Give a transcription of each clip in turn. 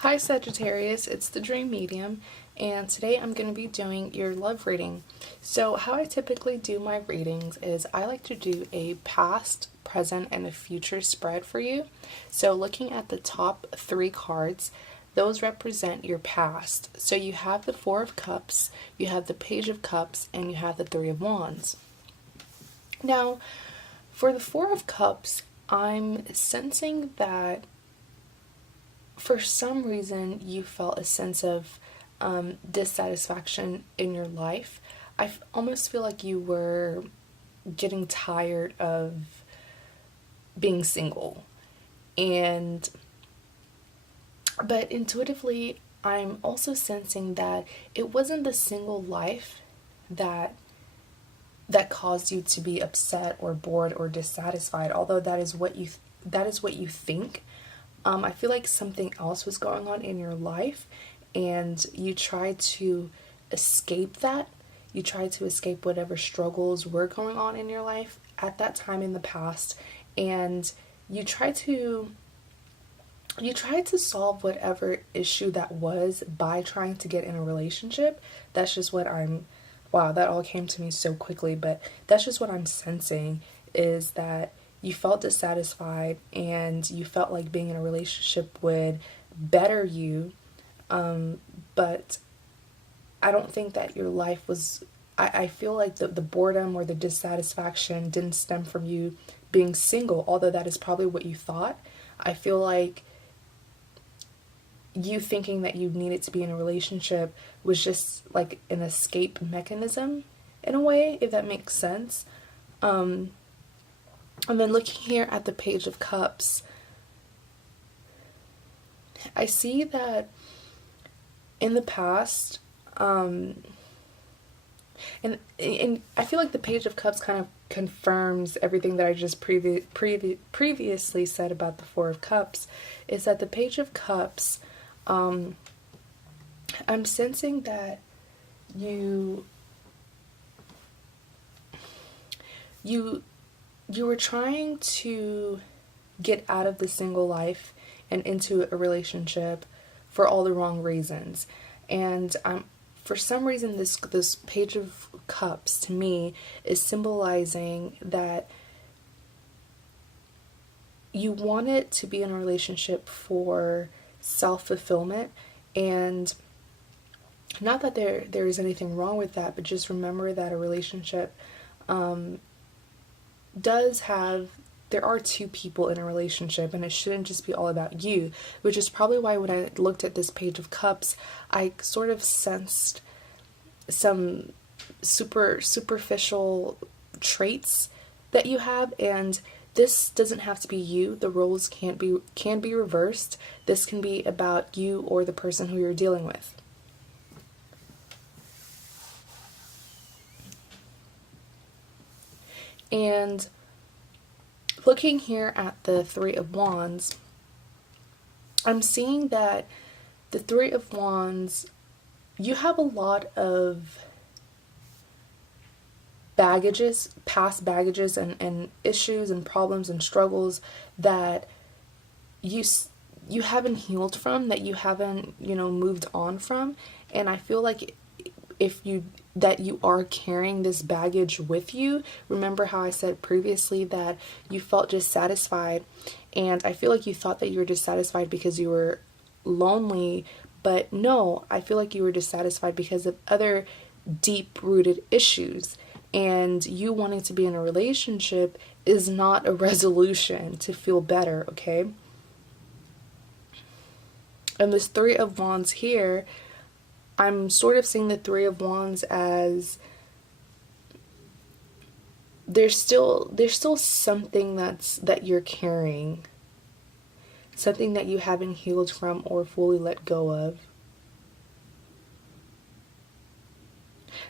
Hi Sagittarius, it's the Dream Medium, and today I'm going to be doing your love reading. So, how I typically do my readings is I like to do a past, present, and a future spread for you. So, looking at the top three cards, those represent your past. So, you have the Four of Cups, you have the Page of Cups, and you have the Three of Wands. Now, for the Four of Cups, I'm sensing that for some reason you felt a sense of dissatisfaction in your life. I almost feel like you were getting tired of being single. And but intuitively, I'm also sensing that it wasn't the single life that caused you to be upset or bored or dissatisfied, although that is what you think. I feel like something else was going on in your life, and you tried to escape that. You tried to escape whatever struggles were going on in your life at that time in the past, and you tried to solve whatever issue that was by trying to get in a relationship. That's just what I'm wow, that all came to me so quickly, but that's just what I'm sensing, is that you felt dissatisfied and you felt like being in a relationship would better you. But I don't think that your life was, I feel like the boredom or the dissatisfaction didn't stem from you being single, although that is probably what you thought. I feel like you thinking that you needed to be in a relationship was just like an escape mechanism in a way, if that makes sense. And then looking here at the Page of Cups, I see that in the past, and I feel like the Page of Cups kind of confirms everything that I just previously said about the Four of Cups, is that the Page of Cups, I'm sensing that you were trying to get out of the single life and into a relationship for all the wrong reasons. And for some reason, this Page of Cups to me is symbolizing that you wanted to be in a relationship for self-fulfillment, and not that there is anything wrong with that, but just remember that a relationship does have, there are two people in a relationship, and it shouldn't just be all about you, which is probably why when I looked at this Page of Cups, I sort of sensed some superficial traits that you have, and this doesn't have to be you. The roles can be reversed. This can be about you or the person who you're dealing with. And looking here at the Three of Wands, I'm seeing that the Three of Wands, you have a lot of baggages, past baggages, and issues and problems and struggles that you haven't healed from, that you haven't, moved on from. And I feel like if you that you are carrying this baggage with you. Remember how I said previously that you felt dissatisfied, and I feel like you thought that you were dissatisfied because you were lonely, but no, I feel like you were dissatisfied because of other deep-rooted issues, and you wanting to be in a relationship is not a resolution to feel better, okay? And this Three of Wands here, I'm sort of seeing the Three of Wands as there's still something that you're carrying, something that you haven't healed from or fully let go of,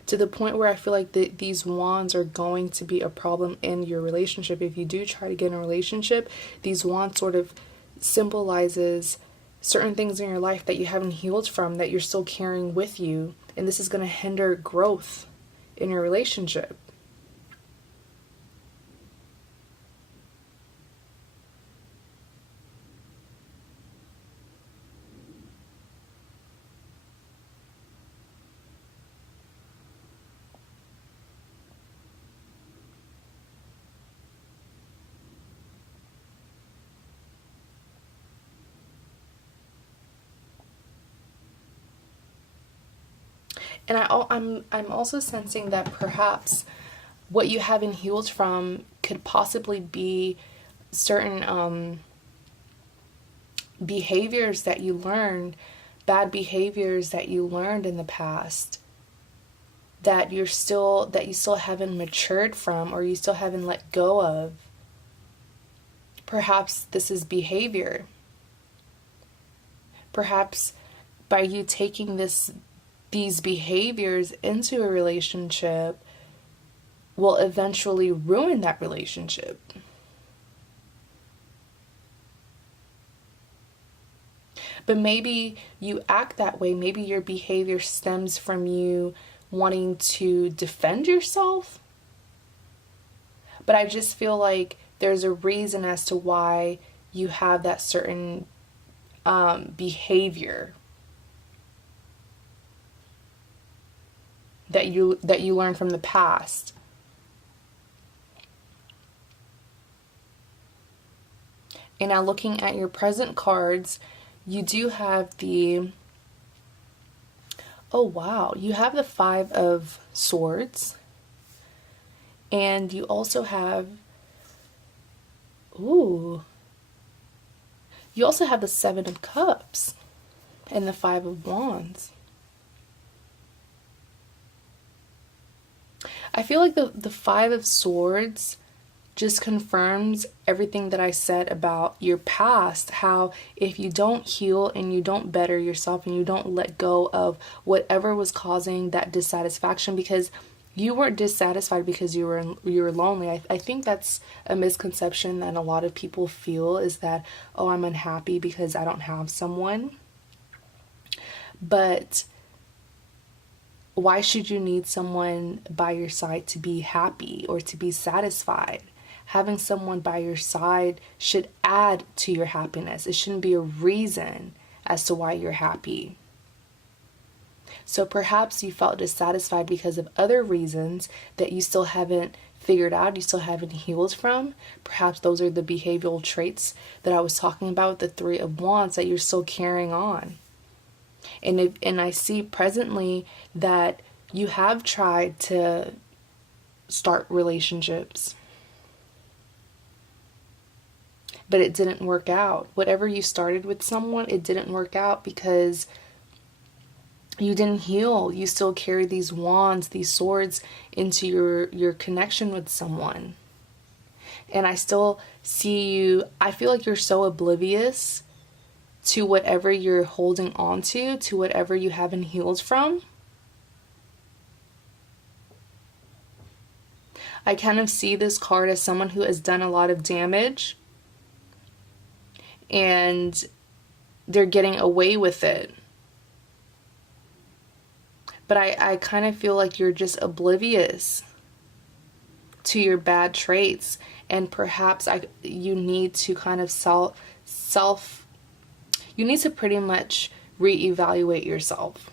to the point where I feel like these wands are going to be a problem in your relationship. If you do try to get in a relationship, these wands sort of symbolizes certain things in your life that you haven't healed from, that you're still carrying with you, and this is going to hinder growth in your relationship. And I'm also sensing that perhaps what you haven't healed from could possibly be certain behaviors that you learned, bad behaviors that you learned in the past, that you still haven't matured from, or you still haven't let go of. Perhaps this is behavior. Perhaps by you taking these behaviors into a relationship will eventually ruin that relationship. But maybe you act that way. Maybe your behavior stems from you wanting to defend yourself. But I just feel like there's a reason as to why you have that certain behavior that you learned from the past. And now looking at your present cards, you do have the, oh wow, you have the 5 of Swords. And you also have, you also have the 7 of Cups and the 5 of Wands. I feel like the 5 of Swords just confirms everything that I said about your past, how if you don't heal and you don't better yourself and you don't let go of whatever was causing that dissatisfaction, because you weren't dissatisfied because you were lonely. I think that's a misconception that a lot of people feel, is that, oh, I'm unhappy because I don't have someone. But why should you need someone by your side to be happy or to be satisfied? Having someone by your side should add to your happiness. It shouldn't be a reason as to why you're happy. So perhaps you felt dissatisfied because of other reasons that you still haven't figured out, you still haven't healed from. Perhaps those are the behavioral traits that I was talking about with the 3 of Wands that you're still carrying on. And I see presently that you have tried to start relationships, but it didn't work out. Whatever you started with someone, it didn't work out because you didn't heal. You still carry these wands, these swords into your connection with someone. And I still see you, I feel like you're so oblivious to whatever you're holding on to whatever you haven't healed from. I kind of see this card as someone who has done a lot of damage and they're getting away with it. But I kind of feel like you're just oblivious to your bad traits, and perhaps you need to kind of you need to pretty much reevaluate yourself.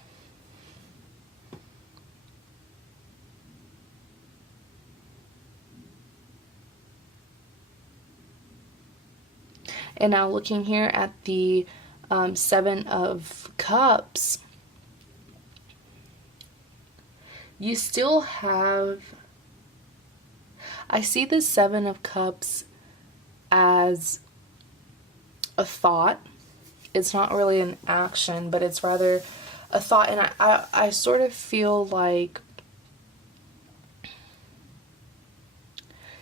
And now looking here at the 7 of Cups, you still have, I see the 7 of Cups as a thought. It's not really an action, but it's rather a thought. And I sort of feel like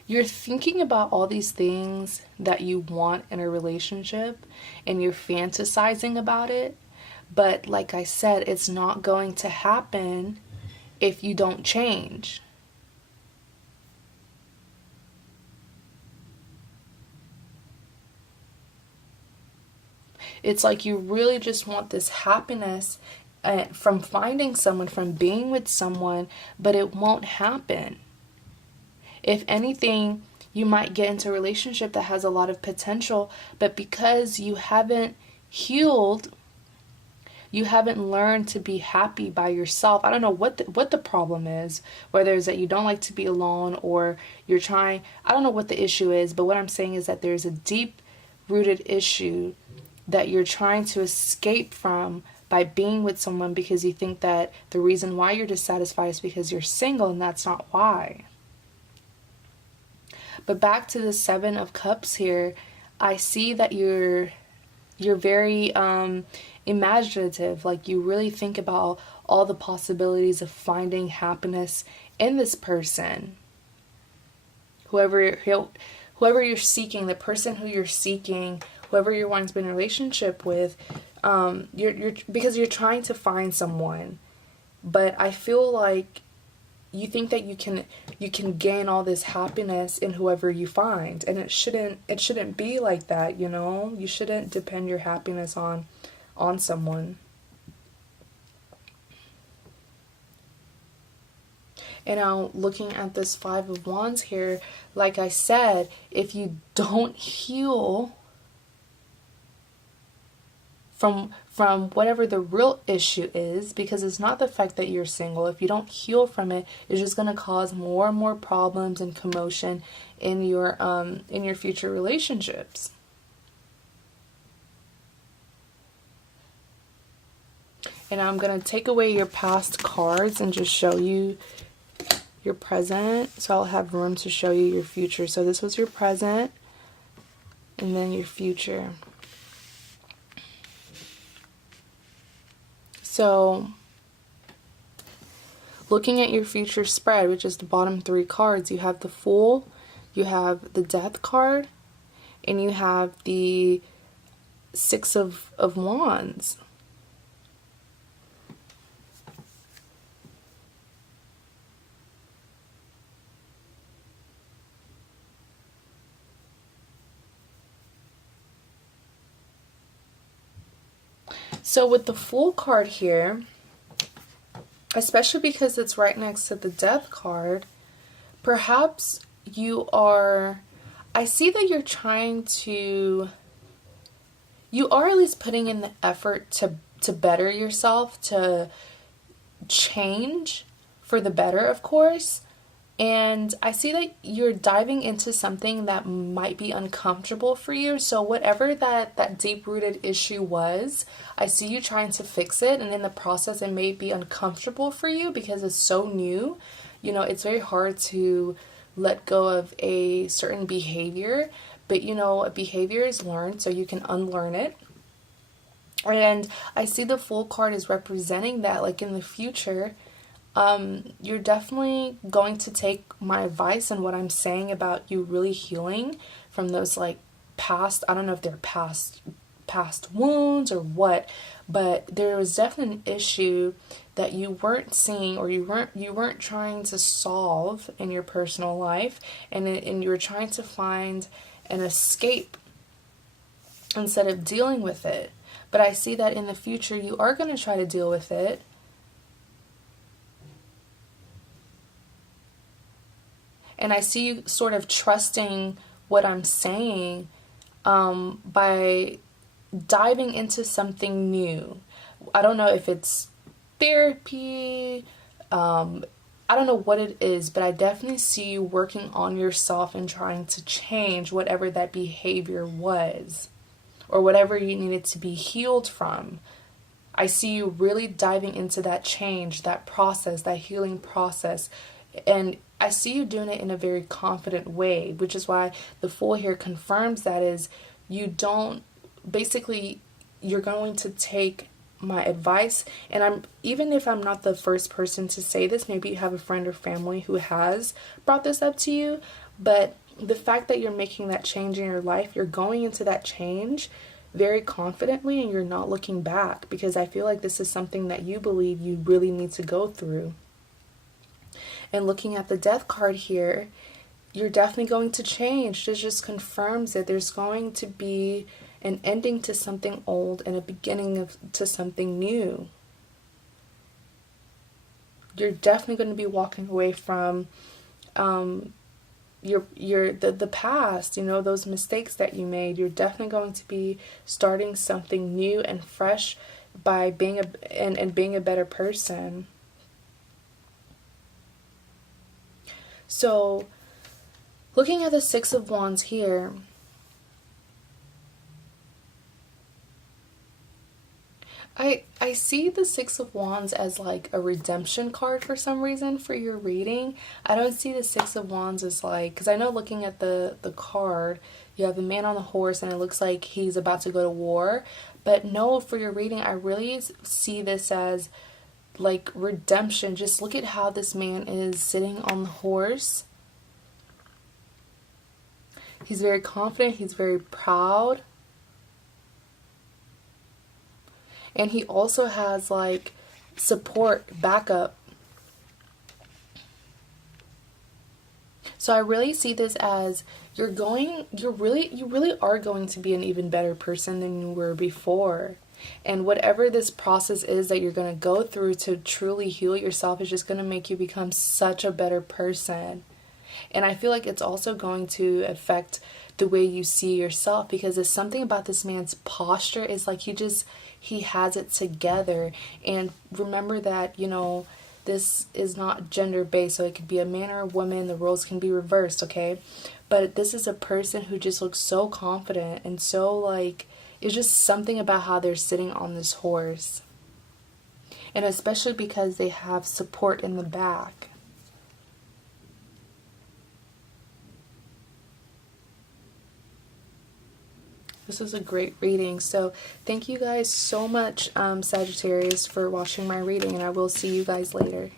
you're thinking about all these things that you want in a relationship and you're fantasizing about it. But like I said, it's not going to happen if you don't change. It's like you really just want this happiness from finding someone, from being with someone, but it won't happen. If anything, you might get into a relationship that has a lot of potential, but because you haven't healed, you haven't learned to be happy by yourself. I don't know what the problem is, whether it's that you don't like to be alone or you're trying, I don't know what the issue is, but what I'm saying is that there's a deep-rooted issue that you're trying to escape from by being with someone because you think that the reason why you're dissatisfied is because you're single, and that's not why. But back to the Seven of Cups here, I see that you're very imaginative. Like, you really think about all the possibilities of finding happiness in this person. Whoever you're seeking, the person who you're seeking, whoever you're wanting to be in a relationship with, you're because you're trying to find someone. But I feel like you think that you can gain all this happiness in whoever you find, and it shouldn't be like that, you know? You shouldn't depend your happiness on someone. And now, looking at this Five of Wands here, like I said, if you don't heal from whatever the real issue is, because it's not the fact that you're single. If you don't heal from it, it's just going to cause more and more problems and commotion in your future relationships. And I'm going to take away your past cards and just show you your present. So I'll have room to show you your future. So this was your present, and then your future. So, looking at your future spread, which is the bottom three cards, you have the Fool, you have the Death card, and you have the Six of Wands. So with the Fool card here, especially because it's right next to the Death card, perhaps I see that you're trying to, you are at least putting in the effort to better yourself, to change for the better, of course. And I see that you're diving into something that might be uncomfortable for you. So whatever that deep-rooted issue was, I see you trying to fix it. And in the process, it may be uncomfortable for you because it's so new. You know, it's very hard to let go of a certain behavior. But, you know, a behavior is learned, so you can unlearn it. And I see the Fool card is representing that, like, in the future, you're definitely going to take my advice and what I'm saying about you really healing from those, like, past, I don't know if they're past wounds or what, but there was definitely an issue that you weren't seeing, or you weren't trying to solve in your personal life, and you were trying to find an escape instead of dealing with it. But I see that in the future you are going to try to deal with it. And I see you sort of trusting what I'm saying by diving into something new. I don't know if it's therapy. I don't know what it is, but I definitely see you working on yourself and trying to change whatever that behavior was, or whatever you needed to be healed from. I see you really diving into that change, that process, that healing process. And I see you doing it in a very confident way, which is why the Fool here confirms that is, you don't, basically, you're going to take my advice. And even if I'm not the first person to say this, maybe you have a friend or family who has brought this up to you, but the fact that you're making that change in your life, you're going into that change very confidently, and you're not looking back, because I feel like this is something that you believe you really need to go through. And looking at the Death card here, you're definitely going to change. This just confirms that there's going to be an ending to something old and a beginning to something new. You're definitely going to be walking away from the past, you know, those mistakes that you made. You're definitely going to be starting something new and fresh by being being a better person. So, looking at the Six of Wands here, I see the Six of Wands as like a redemption card for some reason for your reading. I don't see the Six of Wands as like, because I know looking at the card, you have a man on a horse and it looks like he's about to go to war. But no, for your reading, I really see this as like redemption. Just look at how this man is sitting on the horse. He's very confident, he's very proud. And he also has like support, backup. So I really see this as you really are going to be an even better person than you were before. And whatever this process is that you're going to go through to truly heal yourself is just going to make you become such a better person. And I feel like it's also going to affect the way you see yourself, because there's something about this man's posture is like he has it together. And remember that, you know, this is not gender based, so it could be a man or a woman, the roles can be reversed, okay? But this is a person who just looks so confident and so like, it's just something about how they're sitting on this horse. And especially because they have support in the back. This is a great reading. So thank you guys so much, Sagittarius, for watching my reading, and I will see you guys later.